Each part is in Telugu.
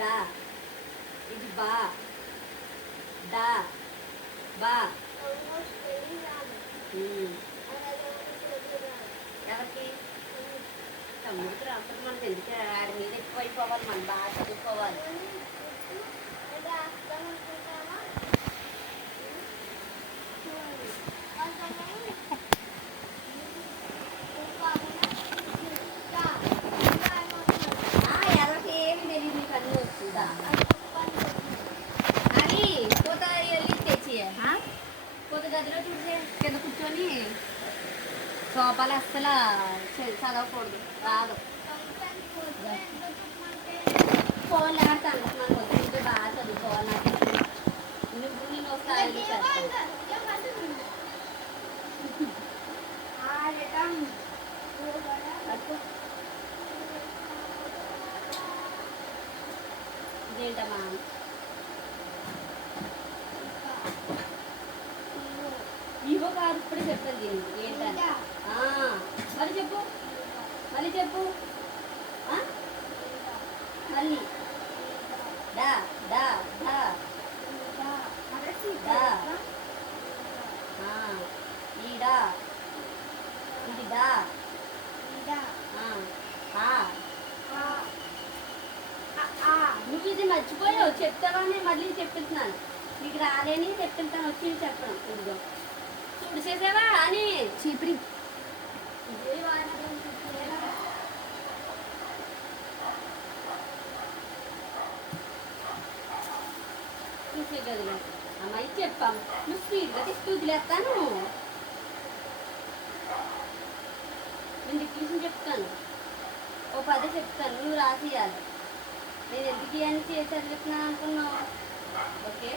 దా. ఇది బా. దా. బా. ఎవరికి తమ్ముడికి రాకపోతే మనకి ఎందుకు ఆడి మీద ఎక్కువైపోవాలి, మనం బాగా చదువుకోవాలి. ఎవరికి ఏమి తెలియదు, నీకు అన్నీ వచ్చిందా అని పూత వెళ్ళి తెచ్చి పూత గదిలో చూసే కింద కూర్చొని సోపాలు అస్సలు చదవకూడదు, రాదు. ఫోన్లు ఆడతాను మనం వద్దు, బాగా చదువుకోవాలి. నువ్వు నేను వస్తాయి ఇదేంటమ్మా ఇవో కాదు, ఇప్పుడే చెప్తాను దీన్ని ఏంటని. మళ్ళీ చెప్పు, మళ్ళీ చెప్పు, మళ్ళీ డా డా డా డా. ఈడా ఇది డా. నువ్వు ఇది మర్చిపోయావు, చెప్తావని మళ్ళీ చెప్తున్నాను. నీకు రాలేని చెప్తుంటాను, వచ్చి చెప్పడం. ఇదిగో చూడు చేసావా అని చీపిరి చూసే గదిలో అమ్మాయి చెప్పాము. నువ్వు స్పీడ్గా తెచ్చి వదిలేస్తాను, నేను డిక్లేషన్ చెప్తాను, ఓ 10 చెప్తాను, నువ్వు రాసియాలి. నేను ఎందుకు అని చదివిస్తున్నాను అనుకున్నావు. ఓకే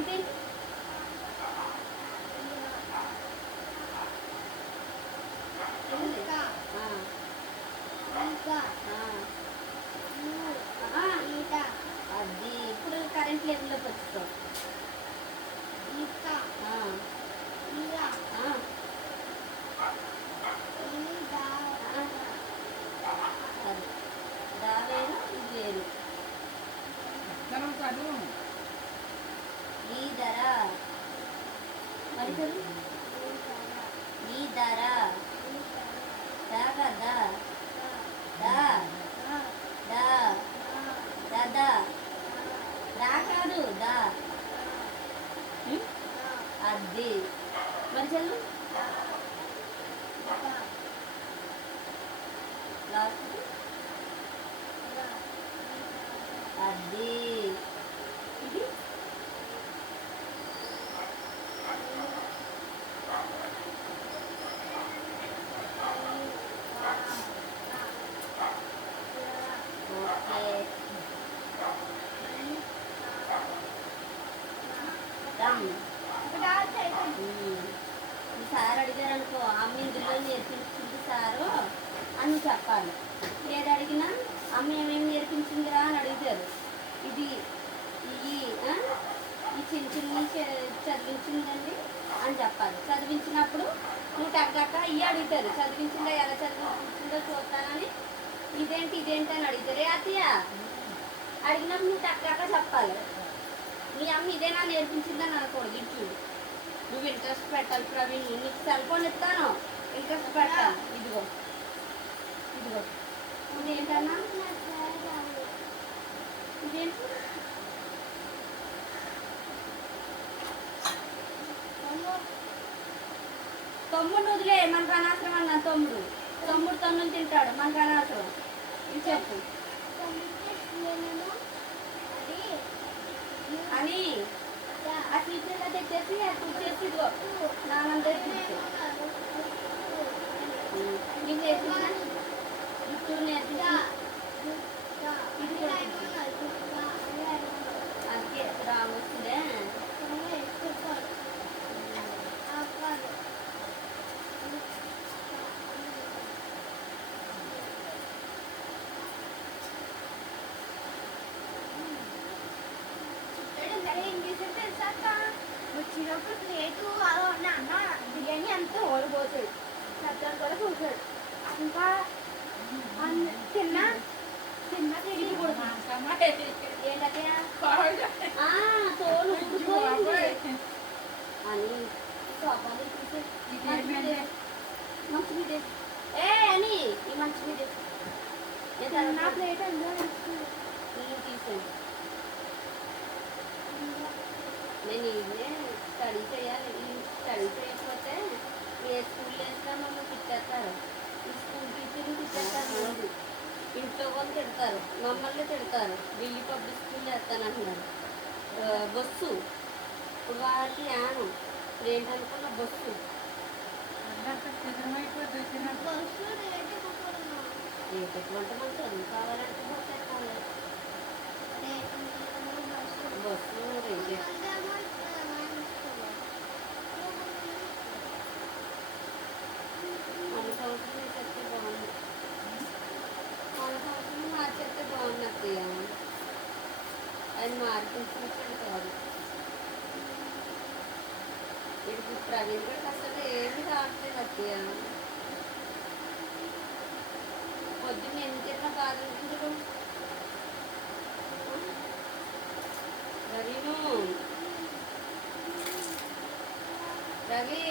ఇదేంటి అది ఇప్పుడు కరెంట్ లెవెల్లోకి వచ్చాం. దా వేరు, ఇది వేరు. ఈ ధర మరి ఈ ధర దా కదా దా దా దాదా రా కాదు దా. అది మరి చల్లు లాస్ట్ అది. ఇది ఓకే సార్ అడిగారు అనుకో, అమ్మ ఇందులో నేర్పించింది సారు అని నువ్వు చెప్పాలి. ఏది అడిగినా అమ్మ ఏమేమి నేర్పించిందిరా అని అడుగుతారు. ఇది ఈ చిన్న చిన్ని చదివించిందండి అని చెప్పాలి. చదివించినప్పుడు నువ్వు టక్కక్క ఇవి అడుగుతారు, చదివించిందా ఎలా చదివించిందో చూస్తానని. ఇదేంటి ఇదేంటి అని అడుగుతారు. అత్తయ్య అడిగినప్పుడు నువ్వు టక్కక్క చెప్పాలి. మీ అమ్మ ఇదేనా నేర్పించిందని అనకూడదు. ఇది చూడు, నువ్వు ఇంట్రెస్ట్ పెట్టాలి. ప్రవీణ్ నీకు సెల్ ఫోన్ ఇస్తాను, ఇంట్రెస్ట్ పెట్టాలి. ఇదిగో ఇదిగో ఇదేంటన్నా, ఇదేంటి తమ్ముడు వదిలే, మనకు అనవసరం అన్నా. తమ్ముడు తమ్ముడు తింటాడు, మనకు అనవసరం. ఇది చెప్పు అని ఆ టీచర్గా తెచ్చేసి అది కూర్చేసి ఇదిగో నాన్నందరూ కూర్చో. నీకు నేర్పించిన ఇప్పుడు నేర్పించిన అందుకే రాంగ్ వస్తుందే. వచ్చినప్పుడు ప్లేటు అలా అన్న బిర్యానీ అంతా ఓడిపోతాడు. సత్యం కూడా చూసాడు. ఇంకా తిన్నా చిన్న ప్లేట్ ఇది కూడా ఏంటయ్యా తోలు ఊడిపోయింది అని సోఫాలు తీసే మంచి మీదే ఏ అని ఈ మంచి మీదే చిన్న ప్లేట్ అందులో తీసేయండి నేను ఇవే స్టడీ చేయాలి ఈ స్టడీ చేయకపోతే ఏ స్కూల్ వేసినా మమ్మల్ని తిట్టేస్తారు ఈ స్కూల్ టీచర్లు తిట్టేస్తారు రోజు ఇంట్లో వాళ్ళు తిడతారు మమ్మల్ని తిడతారు ఢిల్లీ పబ్లిక్ స్కూల్ వేస్తానంటున్నారు బస్సు ఇప్పుడు వాళ్ళకి యానం ఇప్పుడు ఏంటనుకున్న బస్సు బస్సు రేట్ ఎక్కువ ఏ పెట్టుకుంటే మనం చదువు కావాలంటే బస్సు ఎక్కాలి బస్సు రేట్ మన సంవత్సరం వేసేస్తే బాగుంది మన సంవత్సరం మార్చేస్తే బాగుంది అత్తయ్య అది మార్పించినట్టు కాదు ఇప్పుడు ప్రవీణ్ కూడా అసలు ఏమి రావట్లేదు అత్తయ్య పొద్దున్న ఎన్ని తిన్నా బాధ ఉంటుంది రవిను రవి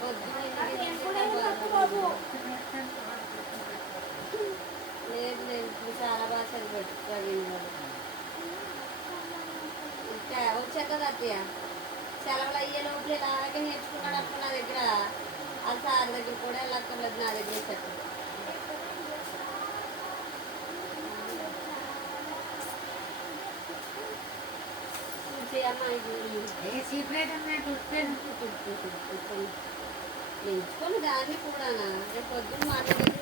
పొద్దున్న ఎన్ని తిన్నా బాధ లేదు లేదు ఇప్పుడు చాలా బాగా చదివాడు ప్రవీణ్ గారు వచ్చా కదా అత్తయ్య సెలవులు అయ్యే లోపల ఇలాగే నేర్చుకున్నాడు అప్పుడు నా దగ్గర ఆ సార్ దగ్గర కూడా వెళ్ళక్కర్లేదు నా దగ్గర వచ్చాడు నేర్చుకొని దాన్ని కూడా రేపు పొద్దున్న మా దగ్గర